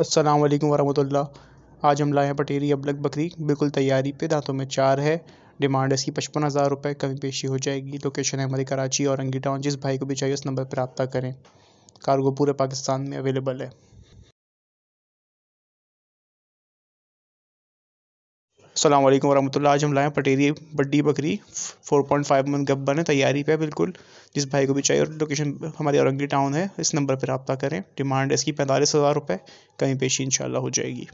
अस्सलाम वालेकुम वरहमतुल्लाह। आज हम लाए हैं पटेरी अबलग बकरी, बिल्कुल तैयारी पे, दांतों में 4 है। डिमांड इसकी 55,000 रुपये, कमी पेशी हो जाएगी। लोकेशन है हमारी कराची और अंगी टाउन। जिस भाई को भी चाहिए उस नंबर पर रब्ता करें। कार्गो पूरे पाकिस्तान में अवेलेबल है। अस्सलाम वालेकुम वरहमतुल्लाह। आज हम लाए हैं पटेरी बड्डी बकरी, 4.5 मंथ गब्बन है, तैयारी पे है बिल्कुल। जिस भाई को भी चाहिए, और लोकेशन हमारी औरंगी टाउन है, इस नंबर पर रब्ता करें। डिमांड इसकी 45,000 रुपये, कमी पेशी इंशाल्लाह हो जाएगी।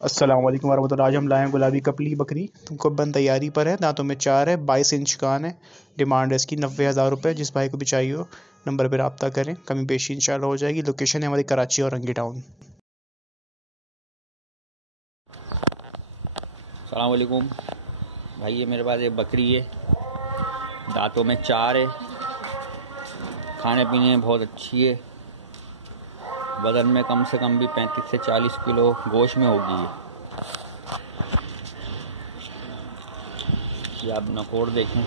अस्सलाम वालेकुम वरहमतुल्लाह। आज हम लाए हैं गुलाबी कपली बकरी, तुमको बन तैयारी पर है, दांतों में 4 है, 22 इंच कान है। डिमांड है इसकी 90,000 रुपये। जिस भाई को भी चाहिए हो नंबर पर रब्ता करें, कमी पेशी इंशाल्लाह हो जाएगी। लोकेशन है हमारी कराची और अंगी टाउन। अस्सलाम वालेकुम भाई, ये मेरे पास एक बकरी है, दांतों में 4 है, खाने पीने में बहुत अच्छी है, वज़न में कम से कम भी 35 से 40 किलो गोश्त में होगी ये आप नकोड़ देखें,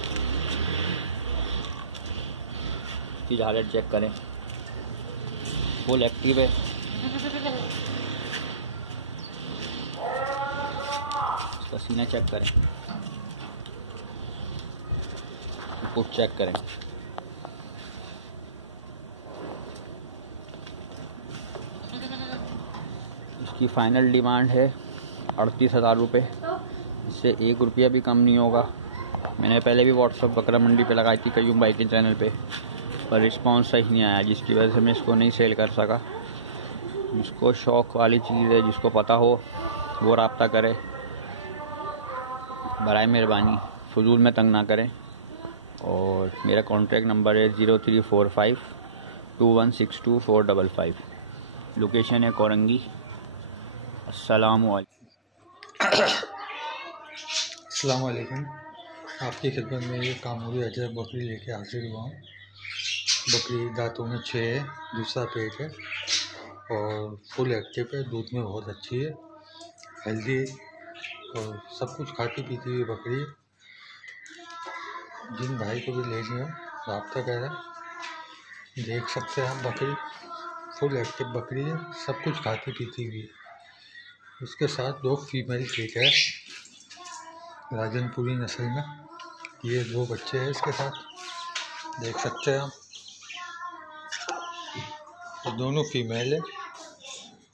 इसकी हालत चेक करें, फुल एक्टिव है। इसका सीना चेक करें, कुछ चेक करें। इसकी फाइनल डिमांड है 38,000 रुपये, इससे 1 रुपया भी कम नहीं होगा। मैंने पहले भी व्हाट्सअप बकरा मंडी पे लगाई थी कयूम भाई के चैनल पे, पर रिस्पांस सही नहीं आया, जिसकी वजह से मैं इसको नहीं सेल कर सका। जिसको शौक़ वाली चीज़ है, जिसको पता हो वो रब्ता करे, बराए मेहरबानी फजूल में तंग ना करें। और मेरा कॉन्टैक्ट नंबर है 03452162 455। लोकेशन है कोरंगी। अस्सलाम वालेकुम। आपकी खिदमत में ये कामूरी अजय बकरी लेके हाजिर हुआ हूँ। बकरी दांतों में 6 है, दूसरा पेट है और फुल एक्टिव है, दूध में बहुत अच्छी है, हेल्दी और सब कुछ खाती पीती हुई बकरी है। जिन भाई को भी लेनी हो रब्ता करें। देख सकते हैं आप, बकरी फुल एक्टिव बकरी है, सब कुछ खाती पीती हुई है। उसके साथ 2 फीमेल केक है, राजनपुरी नस्ल में। ये 2 बच्चे हैं इसके साथ, देख सकते हैं आप। ये दोनों फीमेल है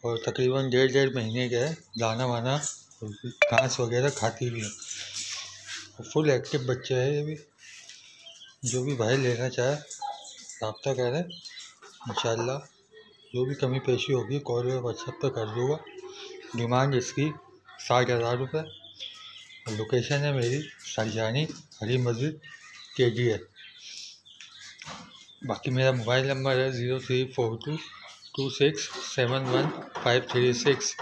और तकरीबन 1.5 महीने के है। दाना वाना घास वगैरह खाती भी है और फुल एक्टिव बच्चे हैं ये भी। जो भी भाई लेना चाहे रब्ता करें, इंशाल्लाह जो भी कमी पेशी होगी कॉल या व्हाट्सएप पर कर दूँगा। डिमांड इसकी 60,000 रुपये और लोकेशन है मेरी सरजानी हरी मस्जिद KGL। बाकी मेरा मोबाइल नंबर है 03422671 536।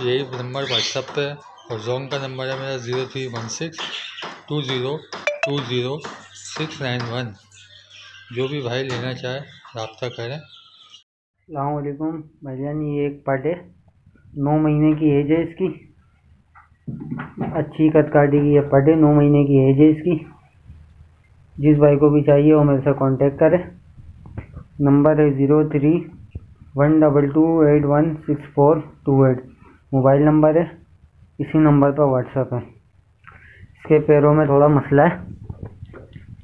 यही नंबर व्हाट्सएप पे है और जोन का नंबर है मेरा 03162020 691। जो भी भाई लेना चाहे रब्ता करें। अस्सलाम वालेकुम भाईजान, ये एक पट है, 9 महीने की एज है इसकी, अच्छी कदकाठी की ये पट है, 9 महीने की एज है इसकी। जिस भाई को भी चाहिए वो मेरे से कांटेक्ट करे। नंबर है 0312281648। मोबाइल नंबर है, इसी नंबर पर व्हाट्सएप है। इसके पैरों में थोड़ा मसला है,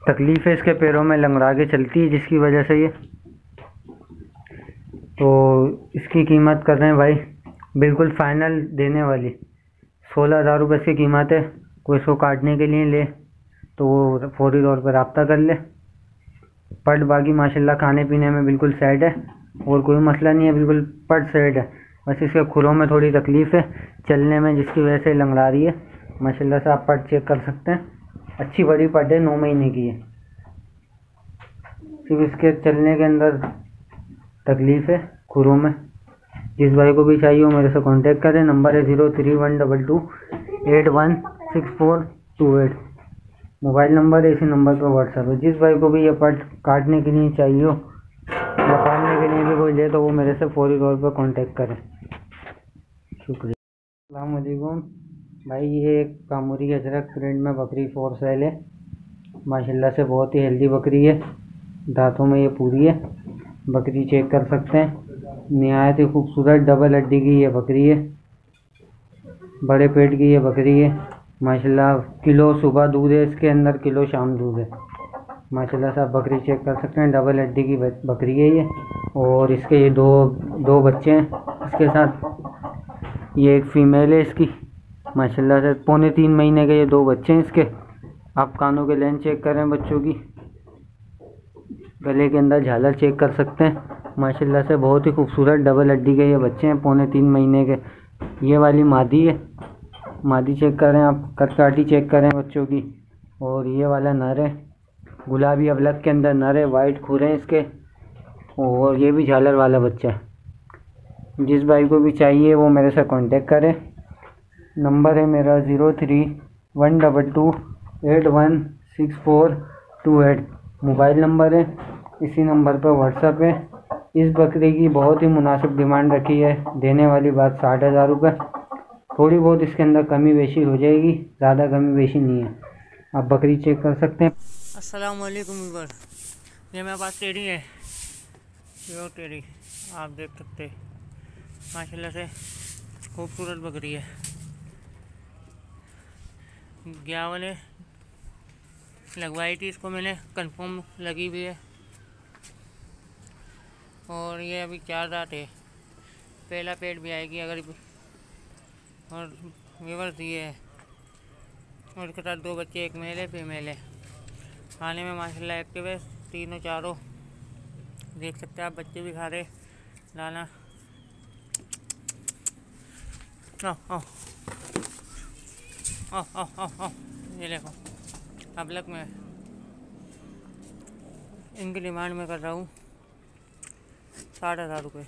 तकलीफ़ है, इसके पैरों में लंगड़ा के चलती है, जिसकी वजह से ये। तो इसकी कीमत कर रहे हैं भाई बिल्कुल फ़ाइनल देने वाली 16,000 रुपये इसकी कीमत है। कोई इसको काटने के लिए ले तो वो फौरी तौर पर रब्ता कर ले। पट बाकी माशाल्लाह खाने पीने में बिल्कुल सेट है और कोई मसला नहीं है, बिल्कुल पट सेट है। बस इसके खुरों में थोड़ी तकलीफ़ है चलने में, जिसकी वजह से लंगड़ा रही है। माशाल्लाह से आप पट चेक कर सकते हैं, अच्छी बड़ी पट है, 9 महीने की है। सिर्फ इसके चलने के अंदर तकलीफ़ है खुरों में। जिस भाई को भी चाहिए वो मेरे से कांटेक्ट करें। नंबर है 0312281648। मोबाइल नंबर है, इसी नंबर पर व्हाट्सएप है। जिस भाई को भी ये पट काटने के लिए चाहिए हो या पालने के लिए भी कोई ले तो वो मेरे से फौरी तौर पर कांटेक्ट करें। शुक्रिया। अस्सलाम वालेकुम भाई, ये एक कामूरी अजरक प्रिंट में बकरी फॉर सेल है। माशाल्लाह से बहुत ही हेल्दी बकरी है, दांतों में ये पूरी है, बकरी चेक कर सकते हैं। निहायत ही खूबसूरत डबल हड्डी की ये बकरी है, बड़े पेट की ये बकरी है माशाल्लाह। किलो सुबह दूध है इसके अंदर, किलो शाम दूध है माशाल्लाह से। आप बकरी चेक कर सकते हैं, डबल हड्डी की बकरी है ये। और इसके ये दो बच्चे हैं इसके साथ, ये एक फीमेल है इसकी माशाल्लाह से। 3.25 महीने के ये 2 बच्चे हैं इसके। आप कानों के लेंथ चेक करें बच्चों की, गले के अंदर झालर चेक कर सकते हैं माशाल्लाह से। बहुत ही खूबसूरत डबल हड्डी के ये बच्चे हैं 3.25 महीने के। ये वाली मादी है, मादी चेक करें आप, कटकाठी चेक करें बच्चों की। और ये वाला नर है, गुलाबी अबलग के अंदर नर है, वाइट खुरे हैं इसके। और ये भी झालर वाला बच्चा है। जिस भाई को भी चाहिए वो मेरे से कांटेक्ट करे। नंबर है मेरा 0312281642 मोबाइल नंबर है। इसी नंबर पर व्हाट्सअप है। इस बकरी की बहुत ही मुनासिब डिमांड रखी है, देने वाली बात 60,000 रुपये। थोड़ी बहुत इसके अंदर कमी बेशी हो जाएगी, ज़्यादा कमी बेशी नहीं है। आप बकरी चेक कर सकते हैं। अस्सलाम वालेकुम व्यूअर, ये मेरे पास टेडी है, प्योर टेडी। आप देख सकते हैं माशाल्लाह से खूबसूरत बकरी है। 11 लगवाई थी इसको मैंने, कंफर्म लगी हुई है। और ये अभी 4 दांत है, पहला पेट भी आएगी अगर। और व्यूअर्स ये है, और इसके साथ 2 बच्चे, एक मेल है फीमेल है। खाने में माशाल्लाह एक्टिव है, तीनों चारों देख सकते हैं आप। बच्चे भी खा रहे दाना। ये देखो अबलक में। इनकी डिमांड में कर रहा हूँ 60,000 रुपये।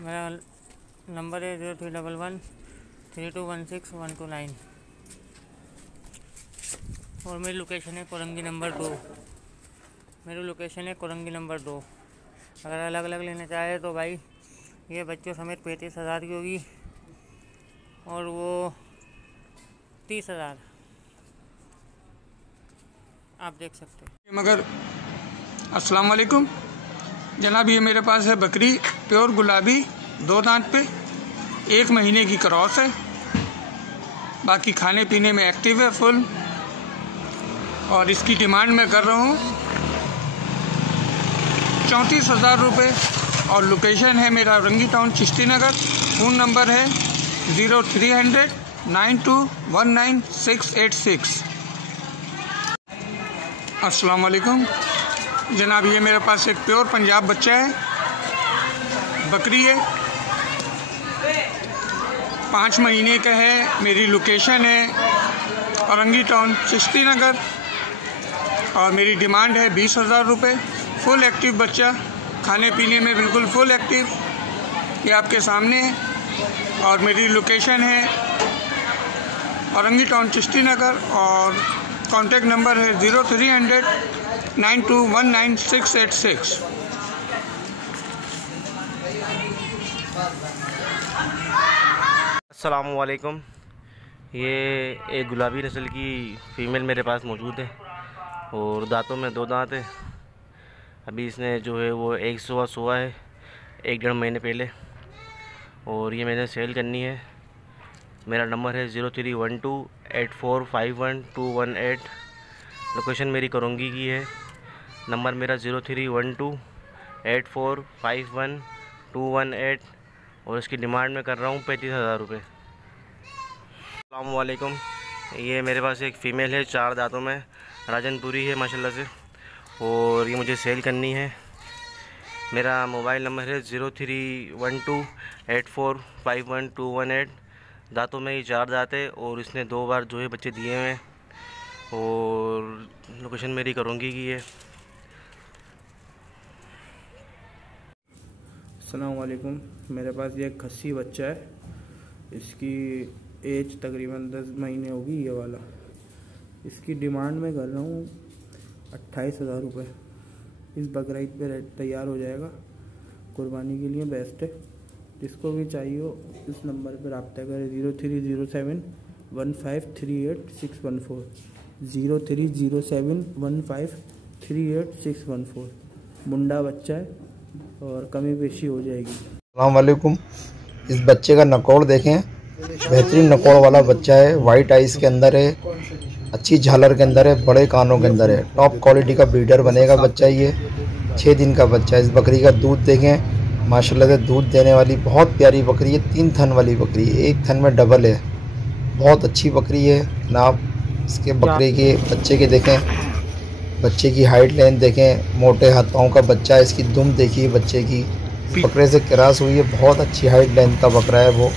मेरा नंबर है 03113216 और मेरी लोकेशन है कोरंगी नंबर 2। मेरी लोकेशन है कोरंगी नंबर 2। अगर अलग अलग लेना चाहे तो भाई ये बच्चों समेत 35,000 की होगी, और वो 30,000 आप देख सकते हैं। मगर अस्सलाम वालेकुम जनाब, ये मेरे पास है बकरी प्योर गुलाबी, 2 दांत पे, 1 महीने की क्रॉस है। बाकी खाने पीने में एक्टिव है फुल। और इसकी डिमांड मैं कर रहा हूँ 34,000 रुपये। और लोकेशन है मेरा औरंगी टाउन चिश्ती नगर। फ़ोन नंबर है 030092198686। अस्सलाम वालेकुम जनाब, ये मेरे पास एक प्योर पंजाब बच्चा है, बकरी है, 5 महीने का है। मेरी लोकेशन है औरंगी टाउन चिश्ती नगर। और मेरी डिमांड है 20,000 रुपये। फुल एक्टिव बच्चा, खाने पीने में बिल्कुल फुल एक्टिव, ये आपके सामने है। और मेरी लोकेशन है औरंगी टाउन चिश्ती नगर। और कॉन्टैक्ट नंबर है 030092198686। अस्सलाम वालेकुम। ये एक गुलाबी नस्ल की फ़ीमेल मेरे पास मौजूद है और दांतों में 2 दांत है। अभी इसने जो है वो 1 सुबह है, 1-1.5 महीने पहले। और ये मैंने सेल करनी है। मेरा नंबर है 031284512218। लोकेशन मेरी करंगी की है। नंबर मेरा 031284512218। और इसकी डिमांड मैं कर रहा हूँ 35,000 रुपये। अस्सलाम वालेकुम। ये मेरे पास एक फ़ीमेल है, 4 दांतों में, राजनपुरी है माशाल्लाह से। और ये मुझे सेल करनी है। मेरा मोबाइल नंबर है 031284512218। दांतों में ये 4 दांत है और इसने 2 बार जो है बच्चे दिए हुए हैं। और लोकेशन मेरी करंगी की है। अस्सलाम वालेकुम, मेरे पास ये खस्सी बच्चा है। इसकी एज तकरीबन 10 महीने होगी ये वाला। इसकी डिमांड में कर रहा हूँ 28,000 रुपये। इस बकरीद पे तैयार हो जाएगा, कुर्बानी के लिए बेस्ट है। जिसको भी चाहिए हो इस नंबर पर रब्ता करें 03071538 03071538 मुंडा बच्चा है, और कमी पेशी हो जाएगी। अस्सलाम वालेकुम। इस बच्चे का नकोड़ देखें, बेहतरीन नकोड़ वाला बच्चा है, वाइट आइस के अंदर है, अच्छी झालर के अंदर है, बड़े कानों के अंदर है, टॉप क्वालिटी का ब्रीडर बनेगा बच्चा। ये 6 दिन का बच्चा है। इस बकरी का दूध देखें, माशाल्लाह से दूध देने वाली बहुत प्यारी बकरी है। 3 थन वाली बकरी है, 1 थन में डबल है, बहुत अच्छी बकरी है। नाप इसके बकरे के बच्चे के देखें, बच्चे की हाइट लेंथ देखें, मोटे हाथ पाँव का बच्चा है। इसकी दुम देखिए बच्चे की, बकरे से क्रॉस हुई है, बहुत अच्छी हाइट लेंथ का बकरा है वो।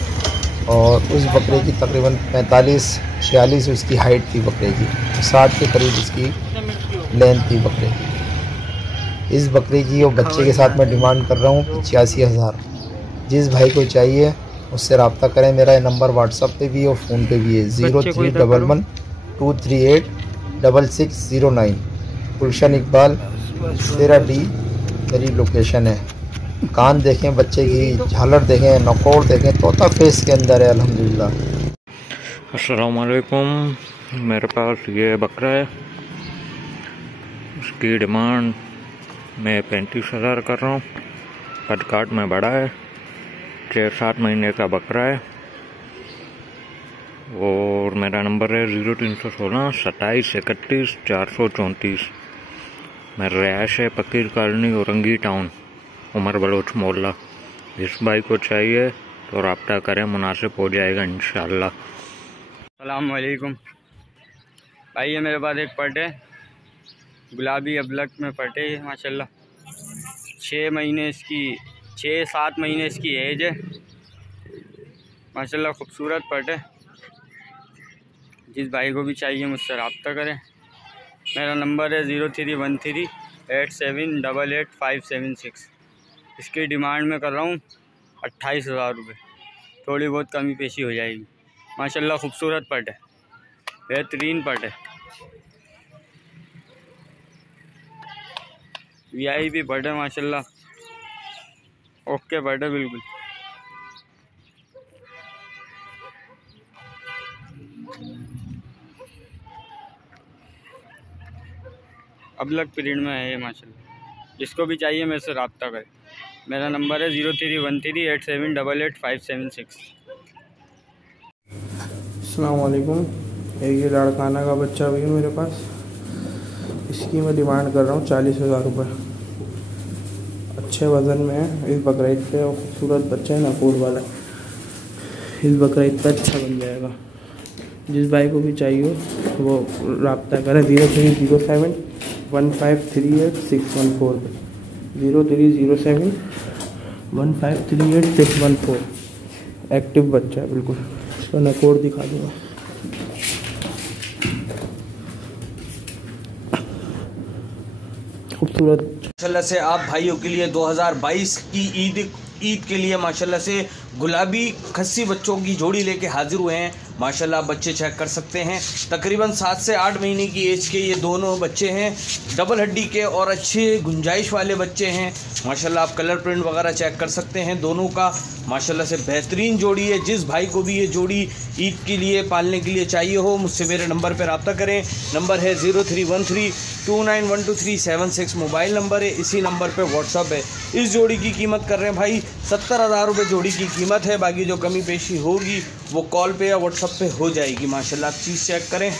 और उस बकरे की तकरीबन 45-46 उसकी हाइट थी बकरे की, 60 के करीब इसकी लेंथ थी बकरे की। इस बकरे की और बच्चे के साथ मैं डिमांड कर रहा हूँ 85,000। जिस भाई को चाहिए उससे रब्ता करें। मेरा ये नंबर व्हाट्सअप पे भी और फ़ोन पे भी है 0311 238 6609। गुलशन इकबाल 13D मेरी लोकेशन है। कान देखें बच्चे की, झालर देखें, नकोड़ देखें, तोता फेस के अंदर है अल्हम्दुलिल्लाह। अस्सलाम वालेकुम। मेरे पास ये बकरा है, उसकी डिमांड मैं 35,000 कर रहा हूँ। कद काट में बड़ा है, 6-7 महीने का बकरा है। और मेरा नंबर है 0316 27 31 434। मेरा रहायश है फकीर कॉलोनी औरंगी टाउन, उमर बलोच मोहल्ला। जिस भाई को चाहिए तो रब्ता करें, मुनासिब हो जाएगा इंशाअल्लाह। अस्सलाम वालेकुम भाई, ये मेरे पास एक पट है, गुलाबी अबलक में पट है ये माशाल्लाह। 6 महीने इसकी 6-7 महीने इसकी एज है माशाल्लाह, खूबसूरत पट है। जिस भाई को भी चाहिए मुझसे रब्ता करें। मेरा नंबर है 0313 8788 576। इसकी डिमांड में कर रहा हूँ 28,000 रुपये। थोड़ी बहुत कमी पेशी हो जाएगी। माशाल्लाह खूबसूरत पट है, बेहतरीन पट है, VIP पट है माशाल्लाह, ओके पट है बिल्कुल। अबलक पीरियड में है ये माशाल्लाह। जिसको भी चाहिए मेरे से रब्ता करें। मेरा नंबर है 0313 8788 576। अस्सलाम वालेकुम। एक ये लड़काना का बच्चा भी है मेरे पास, इसकी मैं डिमांड कर रहा हूँ 40,000 रुपये। अच्छे वज़न में है, इस बकरीद पे और खूबसूरत बच्चा है, नकोड़ वाला। इस बकरीद पे अच्छा बन जाएगा। जिस भाई को भी चाहिए वो रब्ता करें 0307 1538 614 पे, 0307 1538 614। एक्टिव बच्चा है बिल्कुल। इसका नकोड़ दिखा दूँगा। खूबसूरत माशाल्लाह से आप भाइयों के लिए 2022 की ईद के लिए माशाल्लाह से गुलाबी खस्सी बच्चों की जोड़ी लेके हाजिर हुए हैं। माशाल्लाह बच्चे चेक कर सकते हैं, तकरीबन 7 से 8 महीने की एज के ये दोनों बच्चे हैं। डबल हड्डी के और अच्छे गुंजाइश वाले बच्चे हैं माशाल्लाह। आप कलर प्रिंट वगैरह चेक कर सकते हैं दोनों का। माशाल्लाह से बेहतरीन जोड़ी है। जिस भाई को भी ये जोड़ी ईद के लिए पालने के लिए चाहिए हो मुझसे मेरे नंबर पर रब्ता करें। नंबर है 0313 291237 मोबाइल नंबर है। इसी नंबर पे व्हाट्सअप है। इस जोड़ी की कीमत कर रहे हैं भाई 70,000 रुपये जोड़ी की कीमत है। बाकी जो कमी पेशी होगी वो कॉल पे या व्हाट्सअप पे हो जाएगी। माशाल्लाह आप चीज़ चेक करें।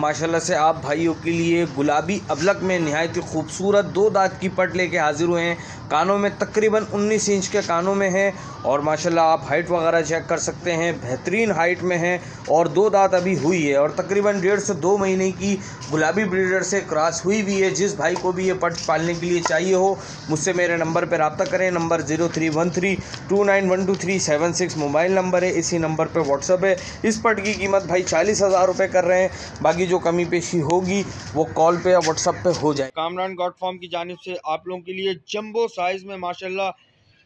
माशाल्लाह से आप भाइयों के लिए गुलाबी अबलक में नहायत खूबसूरत 2 दांत की पट लेके हाजिर हुए हैं। कानों में तकरीबन 19 इंच के कानों में है और माशाल्लाह आप हाइट वगैरह चेक कर सकते हैं, बेहतरीन हाइट में है और 2 दांत अभी हुई है और तकरीबन 1.5 से 2 महीने की गुलाबी ब्रीडर से क्रॉस हुई भी है। जिस भाई को भी ये पट पालने के लिए चाहिए हो मुझसे मेरे नंबर पर रब्ता करें। नंबर 0313 291237 मोबाइल नंबर है। इसी नंबर पर व्हाट्सअप है। इस पट की कीमत भाई 40,000 रुपये कर रहे हैं। बाकी जो कमी पेशी होगी वो कॉल पे या व्हाट्सअप पे हो जाए। कामरान गॉड फार्म की जानिब से आप लोगों के लिए जंबो साइज़ में माशाल्लाह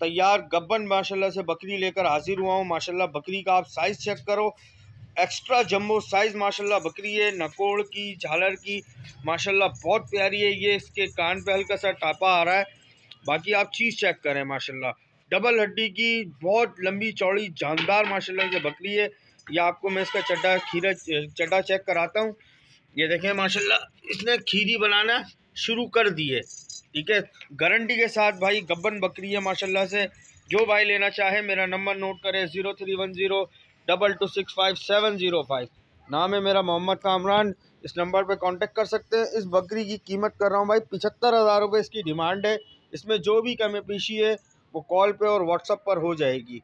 तैयार गब्बन माशाल्लाह से बकरी लेकर हाजिर हुआ हूँ। माशाल्लाह बकरी का आप साइज़ चेक करो, एक्स्ट्रा जंबो साइज़ माशाल्लाह बकरी है। नकोड़ की, झालर की माशाल्लाह बहुत प्यारी है। ये इसके कान पे हल्का सा टापा आ रहा है। बाकी आप चीज़ चेक करें माशाल्लाह, डबल हड्डी की बहुत लंबी चौड़ी जानदार माशाल्लाह ये बकरी है। ये आपको मैं इसका चड्डा चेक कराता हूँ। ये देखें माशाल्लाह इसने खीरी बनाना शुरू कर दी है। ठीक है, गारंटी के साथ भाई गब्बन बकरी है माशाल्लाह से। जो भाई लेना चाहे मेरा नंबर नोट करें 031022656705। नाम है मेरा मोहम्मद कामरान। इस नंबर पे कांटेक्ट कर सकते हैं। इस बकरी की कीमत कर रहा हूँ भाई 75,000 रुपये इसकी डिमांड है। इसमें जो भी कमी पेशी है वो कॉल पे और व्हाट्सएप पर हो जाएगी।